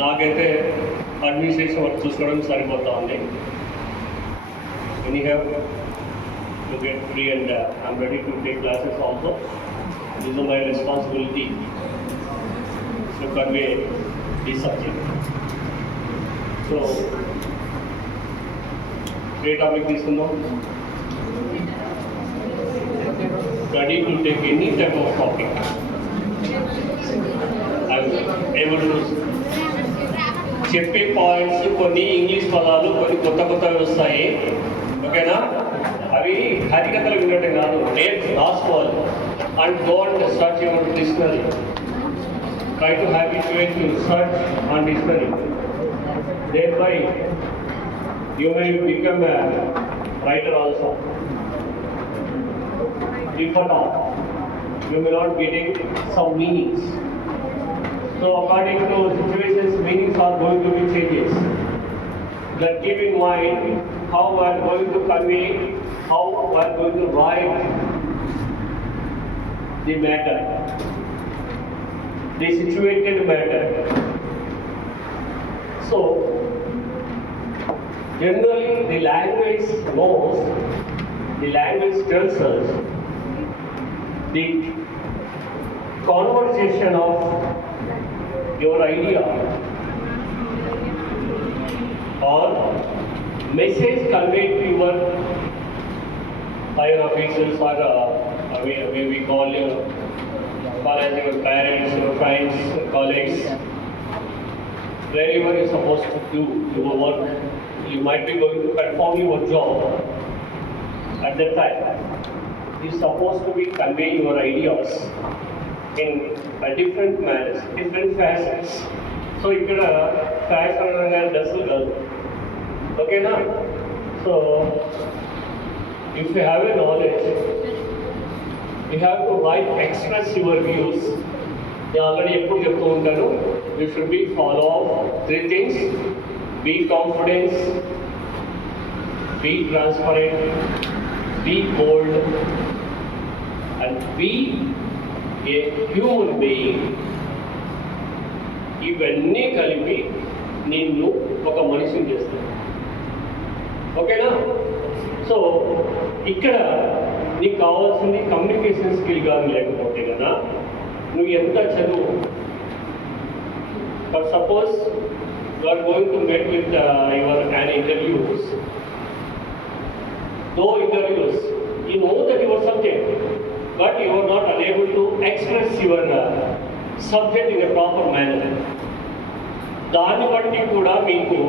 నాకైతే administration work చూసుకోవడం సరిపోతా ఉంది. Any have to get free and I'm ready to take classes also. This is my responsibility to convey this subject. So, great topic this one. Ready to take any type of topic. I'm able to చెప్పే పాయింట్స్ కొన్ని ఇంగ్లీష్ పదాలు కొన్ని కొత్త కొత్తవి వస్తాయి. ఓకేనా? అవి హరికథలు వినటం కాదు. నేమ్స్ రాసుకోవాలి and go and search your dictionary. Try to habituate to search on dictionary. thereby you may become a writer also. If at all you may not getting some meanings, so according to situations meanings are going to be changes. That keep in mind how we are going to convey, how we are going to write the matter, the situated matter. So generally the language knows, the language tells us the conversation of your idea or message conveyed to your higher officials or we call your college, your parents, your friends, colleagues, wherever you're supposed to do your work. You might be going to perform your job at that time. You're supposed to be conveying your ideas in a different manners, different fashions. So ఇక్కడ ఫ్యాషన్ అనగానే డ్రెస్సులు కాదు. ఓకేనా? So if you have a knowledge, you have to write, express your views. నేను ఆల్రెడీ ఎప్పుడు చెప్తూ ఉంటాను, you should be follow 3 things: be confident, be transparent, be bold, and be a human being. ఇవన్నీ కలిపి నిన్ను ఒక మనిషిని చేస్తాను. ఓకేనా? సో ఇక్కడ నీకు కావాల్సింది కమ్యూనికేషన్ స్కిల్ కానీ లేకపోతే కదా నువ్వు ఎంత చదువు. But suppose you are going to meet with your an interviews. Though interviews, you know that your subject, but you are not unable to express your subject in a proper manner. దాన్ని బట్టి కూడా మీకు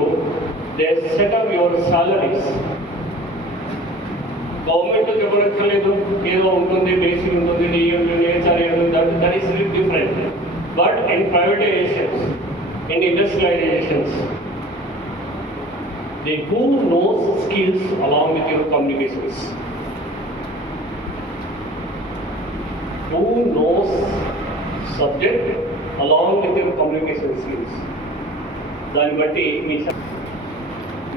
they set up your salaries. Government చెప్పనక్కర్లేదు, ఏదో ఉంటుంది, basic ఉంటుంది, that is different. But in privatizations, in industrializations, they who knows skills along with your communications, who knows subject along with your communication skills, దాన్ని బట్టి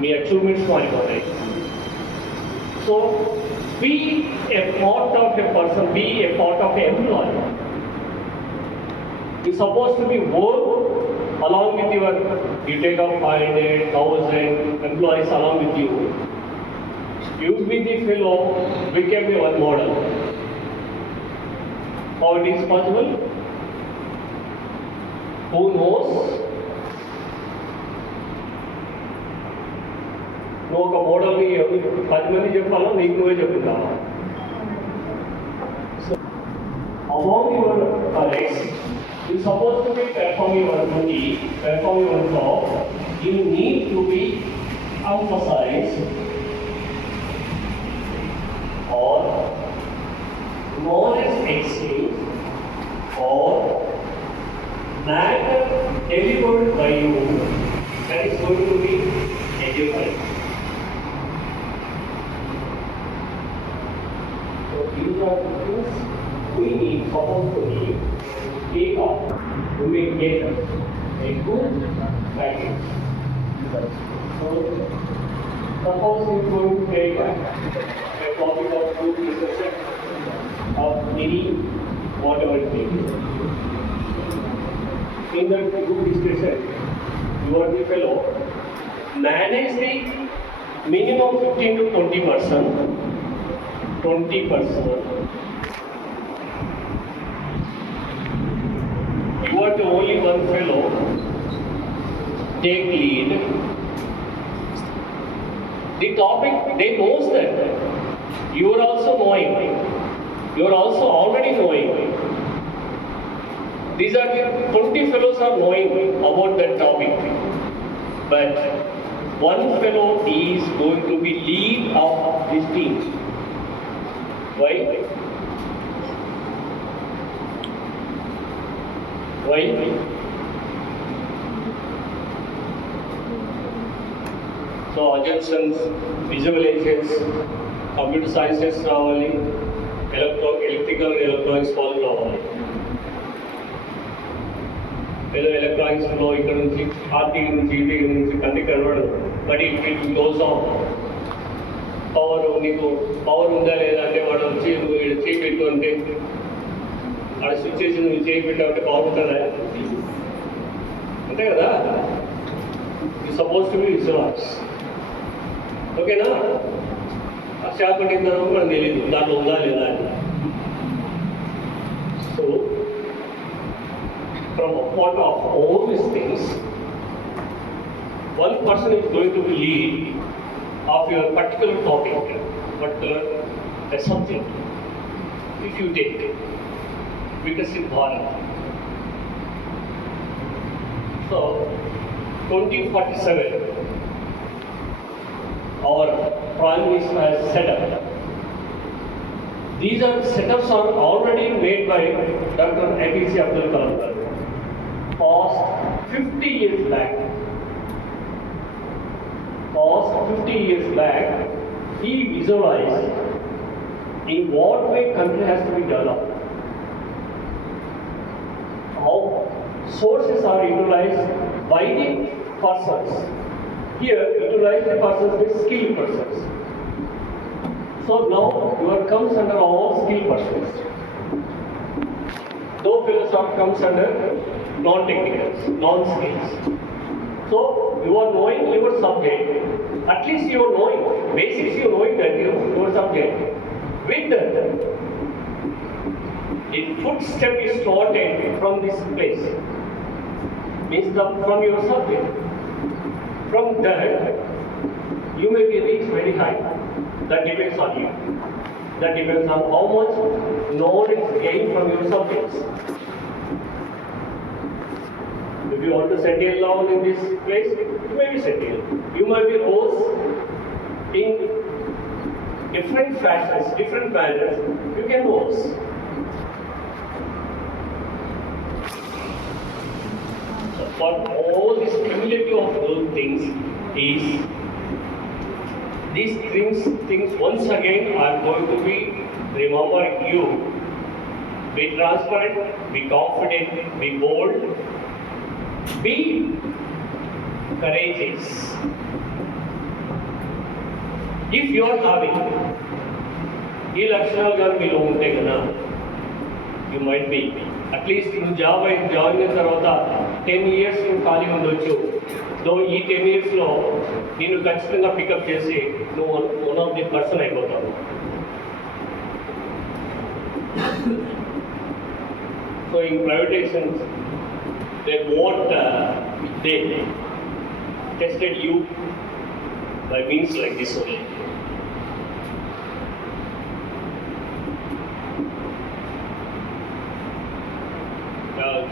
మీ అచీవ్మెంట్స్ మారిపోతాయి. So be a part of a person, be a part of an employee. You're supposed to be work along with your, you take up 500, 1000 employees along with you. You be the fellow, become your model. How it is possible? Who knows? నువ్వు ఒక మోడల్ని 10 మంది చెప్పాలో నీకు నువ్వే చెప్తున్నావా? So among your colleagues, you supposed to be performing your duty, performing your job. You need to be emphasized or knowledge exchange or matter delivered by you. That is going to be a difference. So these are the things we need, supposed to need. Take off to make get a good package. So suppose you are going to take a topic of group discussion of any whatever it may be. In that group discussion, you are the fellow, manage the minimum 15 to 20%. 20%. You are the only one fellow. Take lead. The topic, they knows that. You are also knowing. You are also already knowing. These are the 20 fellows are knowing about that topic. But one fellow is going to be lead of this team. Why? Why? So assumptions, visualizations, computer sciences రావాలి, electrical electronics వాళ్ళు రావాలి. ఏదో ఎలక్ట్రానిక్స్లో ఇక్కడ నుంచి ఆర్టీ నుంచి ఇది నుంచి కంటికి కనబడదు, but it goes on. Power నీకు పవర్ ఉందా లేదా అంటే వాడు వచ్చి నువ్వు చేయి పెట్టు అంటే ఆడ స్విచ్ చేసి నువ్వు చేయి పెట్టావంటే పవర్ ఉంటుందా? అంతే కదా. You suppose to be visualize. ఓకేనా? ఆ షాప్ పట్టిన తర్వాత మనకు తెలియదు దాంట్లో ఉందా లేదా అని. So from a point of all these things, one person is going to be lead of your particular topic, particular subject. If you take Vikasit Bharat, so 2047, our Prime Minister has set up. These are setups are already made by Dr. APJ Abdul Kalam garu. Past 50 years back, he visualized in what way country has to be developed, how sources are utilized by the persons. Here, utilize the persons with skilled persons. So now your comes under all skilled persons. Though philosophy comes under non-technicals, non-skills. So you are knowing your subject. At least you are knowing basics. You are knowing that your subject. With that, the footstep is started from this place. Means from your subject. From that, you may be reached very high. That depends on you. That depends on how much knowledge gained from your subjects. If you want to settle down in this place, you may be settled. You might be rose in different fashions, different manners. You can rose. So for all this cumulative of those things is these things once again are going to be remembering you. Be transparent, be confident, be bold. Be courageous. If you are having ఈ లక్షణాలు కానీ మీలో ఉంటే కదా, you might be at least నువ్వు జాయిన్ అయిన తర్వాత 10 years నువ్వు ఖాళీ ఉండొచ్చు. ఈ 10 yearsలో నేను ఖచ్చితంగా పికప్ చేసి నువ్వు వన్ ఆఫ్ ది పర్సన్ అయిపోతావు. సో ఈ privatisation they won't they tested you by means like this only.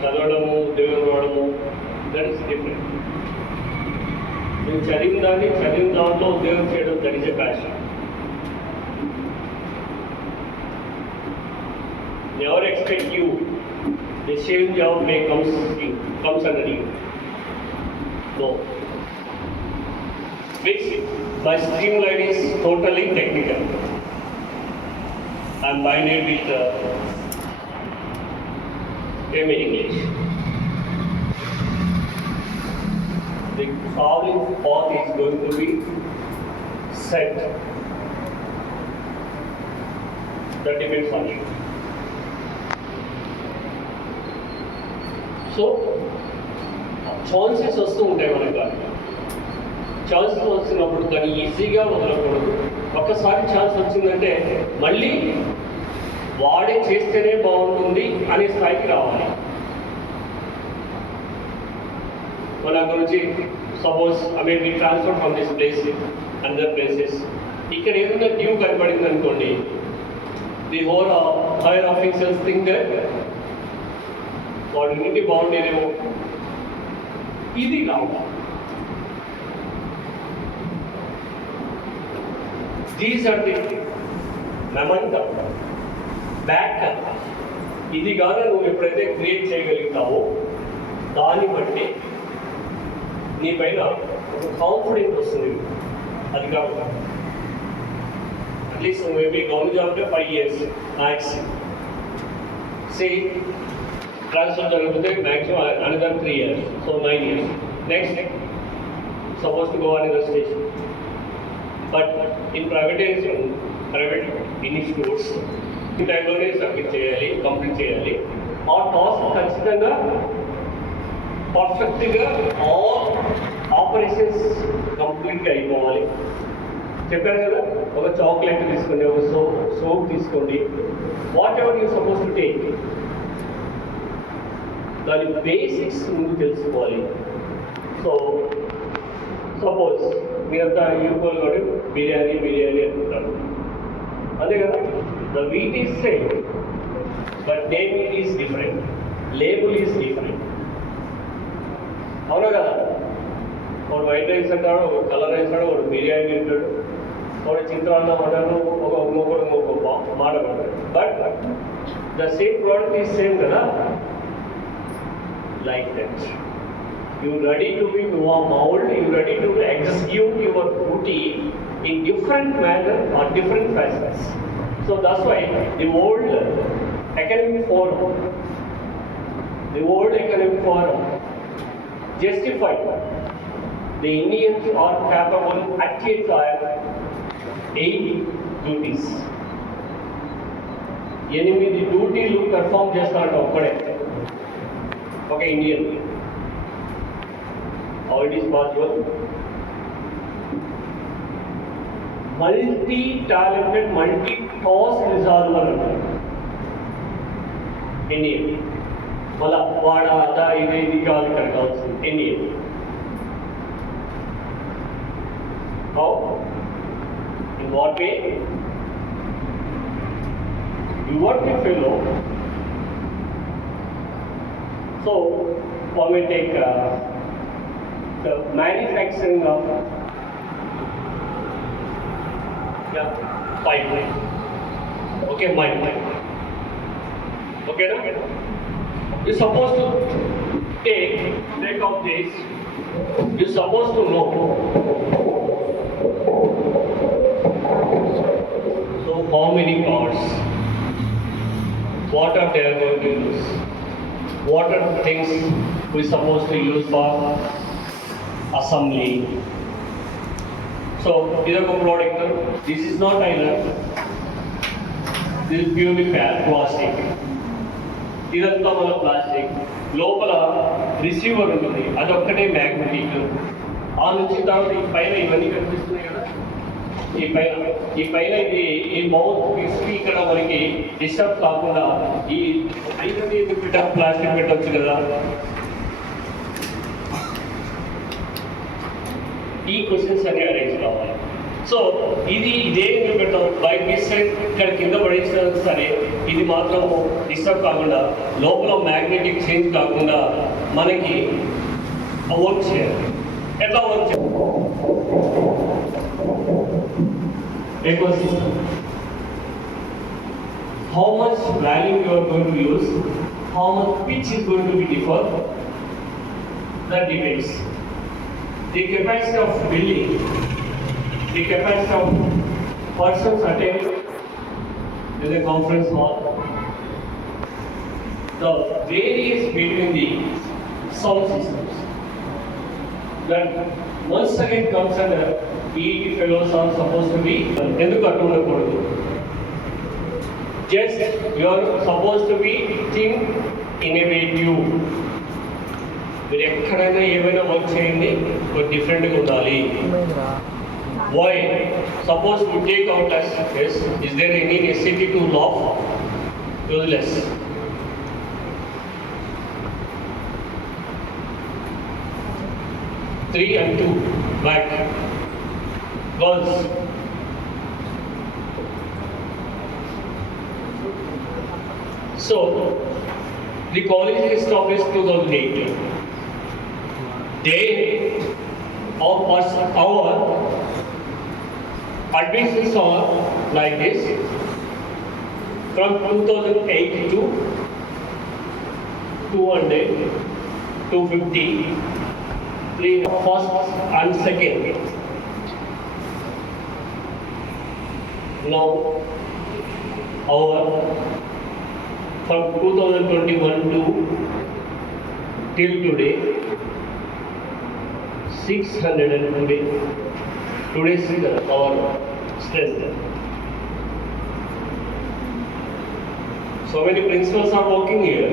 చదవడము ఉద్యోగం దట్ ఇస్ డిఫరెంట్. నేను చదివిన దాంట్లో ఉద్యోగం చేయడం that is a passion. Never expect you the same job may comes under you. No. Which my streamline is totally technical. I'm minded with MA English. The solving path is going to be set. That depends on you. So chances వస్తూ ఉంటాయి మనకు. ఛాన్సెస్ వస్తున్నప్పుడు దాన్ని ఈజీగా వదలకూడదు. ఒక్కసారి ఛాన్స్ వచ్చిందంటే మళ్ళీ వాడే చేస్తేనే బాగుంటుంది అనే స్థాయికి రావాలి. మన గురించి suppose we transfer from this place other places, ఇక్కడ ఏదైనా డ్యూ కనబడింది అనుకోండి, the whole higher officers think that వాడి నుండి బాగుండేదేమో, ఇది రావాలి. These are the momentum back. ఇది కానీ నువ్వు ఎప్పుడైతే క్రియేట్ చేయగలుగుతావో దాన్ని బట్టి నీ పైన ఒక కాన్ఫిడెన్స్ వస్తుంది. అది కాకుండా అట్లీస్ట్ నువ్వు మేబీ గవర్నమెంట్ జాబ్లో 5 years మ్యాక్స్, సే ట్రాన్స్ఫర్ జరుగుతుంది maximum another 3 years, so 9 years. Next suppose to go another station. But in private institutes ఈ టైంలోనే సబ్మిట్ చేయాలి, కంప్లీట్ చేయాలి. ఆ టాస్క్ ఖచ్చితంగా పర్ఫెక్ట్గా ఆల్ ఆపరేషన్స్ కంప్లీట్గా అయిపోవాలి. చెప్పాను కదా, ఒక చాక్లెట్ తీసుకోండి, ఒక సోప్ తీసుకోండి, what ever you suppose to take, దాని బేసిక్స్ ముందు తెలుసుకోవాలి. సో సపోజ్ మీరంతా యూజువల్ కూడా బిర్యానీ అంటున్నారు, అదే కదా. The wheat is same but name is different, label is different. అవునా కదా? వాడు వైట్ రైస్ అంటాడు, ఒక కలర్ రైస్ అంటాడు, వాడు బిర్యానీ తింటాడు, వాడు చిత్రాన్నం అంటాడు, ఒక మాట పడతాడు. But the same product is same కదా. Like that you ready to be mold, you ready to execute your duty in different manner or different facets. So that's why the World Economic Forum justified the Indians are capable at least of 8 duties. 8 డ్యూటీలు పెర్ఫామ్ చేస్తాడు ఒక్కడే ఒక Indian. How it is possible? Multi-talented, multi-task resolver Indian. Mala vada ada idi kaal karkavalsindi Indian. How? In what way? You are the fellow. So, when we take the manufacturing of pipeline. Okay, mine. Okay, no? You're supposed to take of this. You're supposed to know. So, how many parts? What are they going to use? What are the things we're supposed to use for assembly? So, this is a product. This is not iron. This is purely plastic. This is not plastic. లోపల రిసీవర్ ఉంటుంది, అదొక్కటే మ్యాగ్నెటిక్. ఆ నుంచి తర్వాత ఈ పైన ఇవన్నీ కనిపిస్తున్నాయి కదా, ఈ పైన ఇది ఈ మౌత్ పీస్కి ఇక్కడ మనకి డిస్టర్బ్ కాకుండా ఈ ఐరన్ ఎందుకు పెట్టాం, ప్లాస్టిక్ పెట్టవచ్చు కదా. ఈ క్వశ్చన్స్ అన్ని అరేంజ్ కావాలి. సో ఇదే ఎందుకు పెట్టాం, బై మిస్టేక్ ఇక్కడ కింద పడేసినా సరే ఇది మాత్రం డిస్టర్బ్ కాకుండా లోపల మ్యాగ్నెటిక్ చేంజ్ కాకుండా మనకి వర్క్ చేయాలి. ఎట్లా వర్క్ చేయాలి? ఎక్కువ system, how much value you are going to use, how much pitch is going to be differ, that depends. The capacity of building, the capacity of persons attending in the conference hall, the variance between the sound systems, that once again comes under PET fellows are supposed to be ఎందుకు అట్లా ఉండకూడదు. Just you are supposed to be think innovative. మీరు ఎక్కడైనా ఏమైనా వర్క్ చేయండి, ఒక డిఫరెంట్గా ఉండాలి. Why suppose to take out as this, is there any necessity to laugh? Useless. Three and two back. Girls. So the college is established 2008. They our admissions are like this from 2008 to 200, 250, first and second. Now our from 2021 to till today 600 today's our strength. So many principals are working here.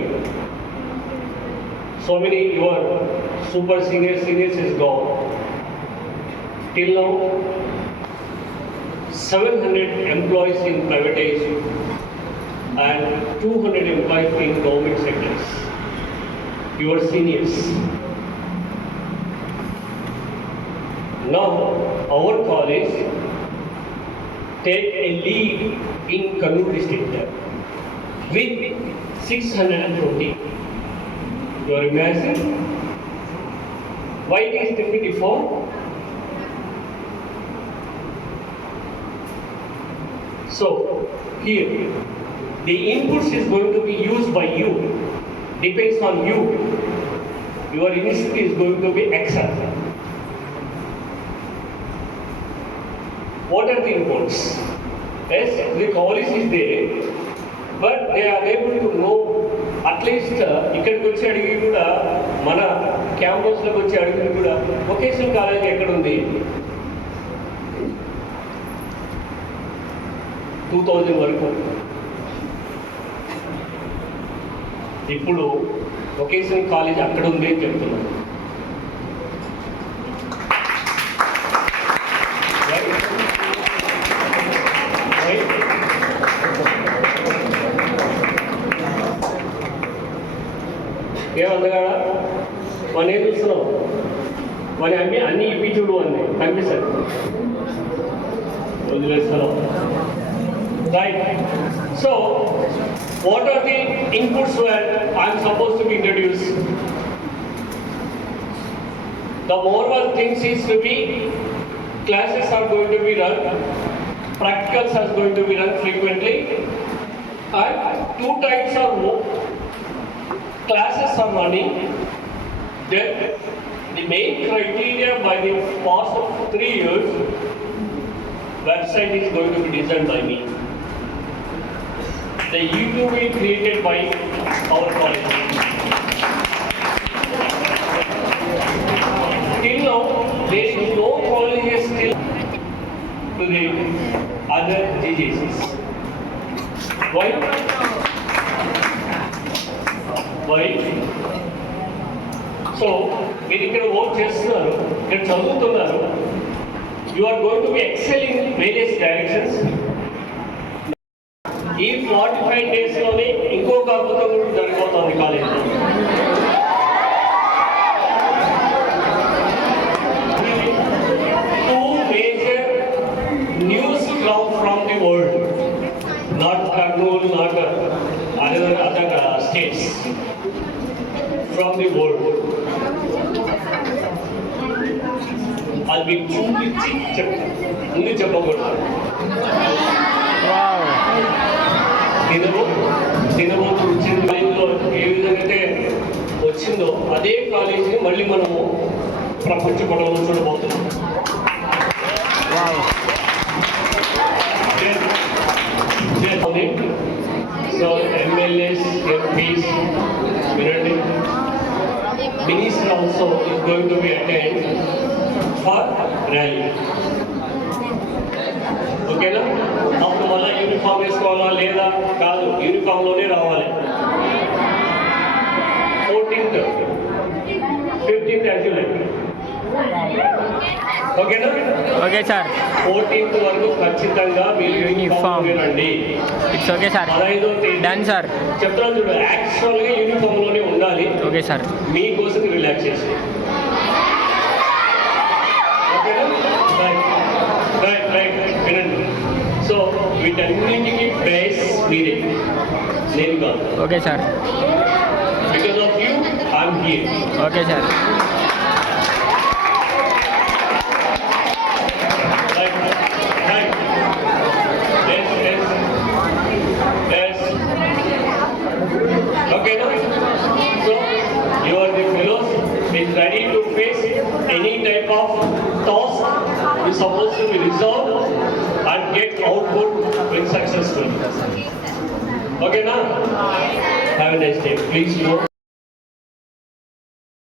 So many your super seniors is gone. Till now 700 employees in private and 200 employees in government sectors. Your seniors. Now our college take a lead in Kannur district with 620. You are imagining why it is different? So here the inputs is going to be used by you, depends on you. Your initiative is going to be excellent. What are the inputs? Yes, the college is there, but they are able to know at least ఇక్కడికి వచ్చి అడిగి కూడా మన క్యాంపస్లోకి వచ్చి అడిగి కూడా vocational college ఎక్కడ ఉంది 2000 వరకు. ఇప్పుడు వొకేషనల్ కాలేజ్ అక్కడ ఉంది అని చెప్తున్నాను. ఏమందగాడా మన ఏం చూస్తున్నావు, మరి అన్ని ఇప్పి చూడు అంది కనిపిస్తాడు వదిలేస్తున్నావు. Right. So what are the inputs where I am supposed to be introduced? The moral things is to be classes are going to be run, practicals are going to be run frequently, and 2 types of classes are running. Then the main criteria by the past of 3 years, website is going to be designed by me. The YouTube is created by our college. Till now, there is no college still to the other GJCs. Why? Why? So, మీరు ఇక్కడ వర్క్ చేస్తున్నారు, ఇక్కడ చదువుతున్నారు, you are going to be excelling in various directions. ఈ 45 డేస్లోనే ఇంకొక అద్భుతం కూడా జరగబోతోంది కాలేజీలో. Two major news come from the world, not Kannur, not other states, from the world. I'll be చూపించి ముందు చెప్పకూడదు. తినబోతు వచ్చిన లైన్లో ఏ విధంగా అయితే వచ్చిందో అదే కాలేజీని మళ్ళీ మనము ప్రపంచ పటంలో చూడబోతున్నాం. సో ఎమ్మెల్యేస్, ఎంపీస్ వినండి, minister also is going to be attend for rally. ఓకేనా? అప్పుడు మళ్ళీ యూనిఫామ్ వేసుకోవాలా లేదా? కాదు, యూనిఫామ్లోనే రావాలి. 14th 15th as you like. ఓకేనా? Okay sir. 14th వరకు ఖచ్చితంగా మీరు యూనిఫామ్ రండి. It's okay sir. 15వ తేదీ డన్ సార్. చెప్తాను చూడు, యాక్చువల్గా యూనిఫామ్లోనే ఉండాలి. Okay sir. మీకోసం రిలాక్సేషన్. ఓకేనా? రైట్ వినండి. సో వీటన్నింటికి బేస్ మీరే, నేను కాదు. Okay sir. Because of you I'm here. Okay sir. Okay, no? So you are the fellows is ready to face any type of task is supposed to be resolved and get output with successful. Okay, now have a nice day. Please go.